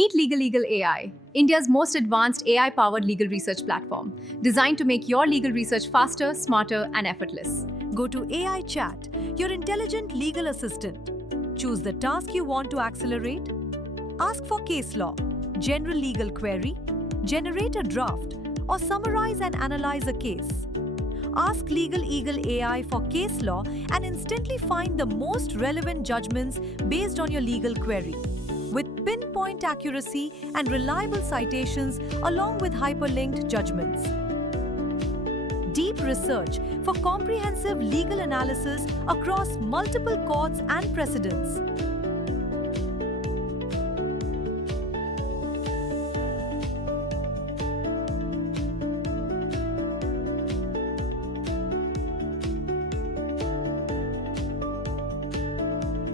Meet Legal Eagle AI, India's most advanced AI-powered legal research platform, designed to make your legal research faster, smarter, and effortless. Go to AI Chat, your intelligent legal assistant. Choose the task you want to accelerate. Ask for case law, general legal query, generate a draft, or summarize and analyze a case. Ask Legal Eagle AI for case law and instantly find the most relevant judgments based on your legal query, with pinpoint accuracy and reliable citations along with hyperlinked judgments. Deep research for comprehensive legal analysis across multiple courts and precedents.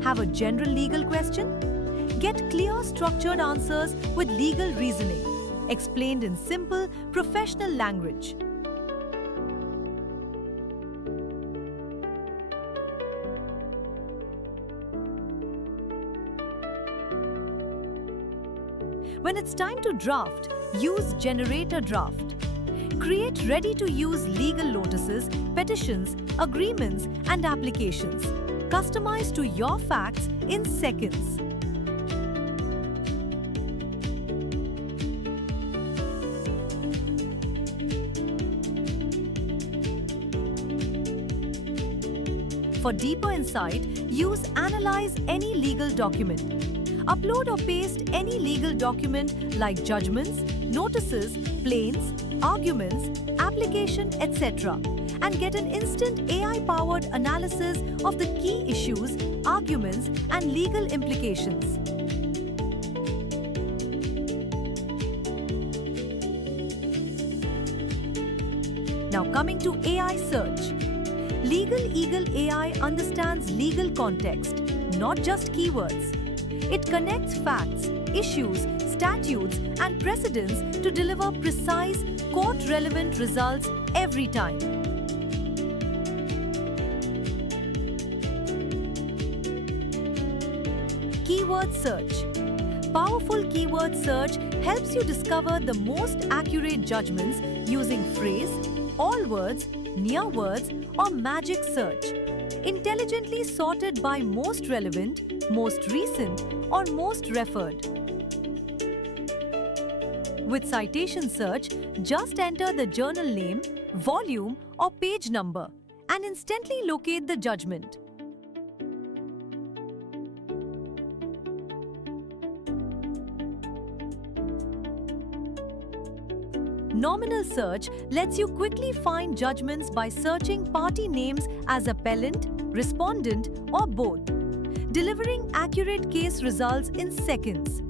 Have a general legal question? Get clear, structured answers with legal reasoning, explained in simple, professional language. When it's time to draft, use Generate a Draft. Create ready-to-use legal notices, petitions, agreements, and applications, customized to your facts in seconds. For deeper insight, use Analyze any legal document. Upload or paste any legal document like judgments, notices, plaints, arguments, application, etc. and get an instant AI-powered analysis of the key issues, arguments, and legal implications. Now coming to AI search. Legal Eagle AI understands legal context, not just keywords. It connects facts, issues, statutes, and precedents to deliver precise, court-relevant results every time. Keyword search. Powerful keyword search helps you discover the most accurate judgments using phrase, all words, near words, or magic search, intelligently sorted by most relevant, most recent, or most referred. With citation search, just enter the journal name, volume, or page number and instantly locate the judgment. Nominal search lets you quickly find judgments by searching party names as appellant, respondent, or both, delivering accurate case results in seconds.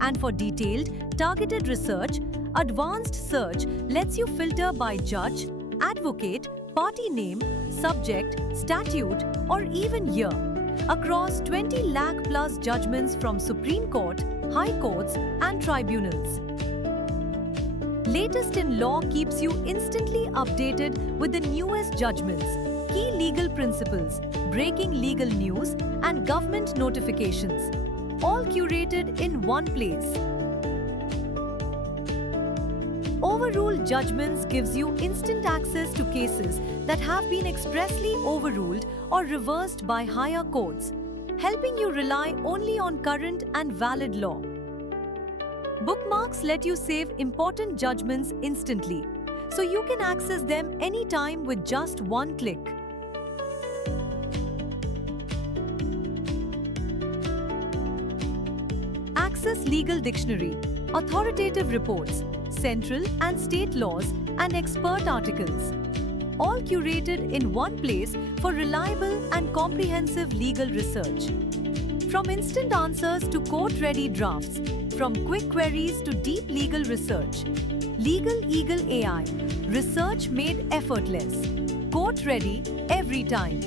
And for detailed, targeted research, advanced search lets you filter by judge, advocate, party name, subject, statute, or even year, across 20 lakh plus judgments from Supreme Court, High Courts, and tribunals. Latest in Law keeps you instantly updated with the newest judgments, key legal principles, breaking legal news, and government notifications, all curated in one place. Overruled Judgments gives you instant access to cases that have been expressly overruled or reversed by higher courts, helping you rely only on current and valid law. Bookmarks let you save important judgments instantly, so you can access them anytime with just one click. Access Legal Dictionary, authoritative reports, central and state laws, and expert articles, all curated in one place for reliable and comprehensive legal research. From instant answers to court-ready drafts, from quick queries to deep legal research, Legal Eagle AI, research made effortless, court-ready every time.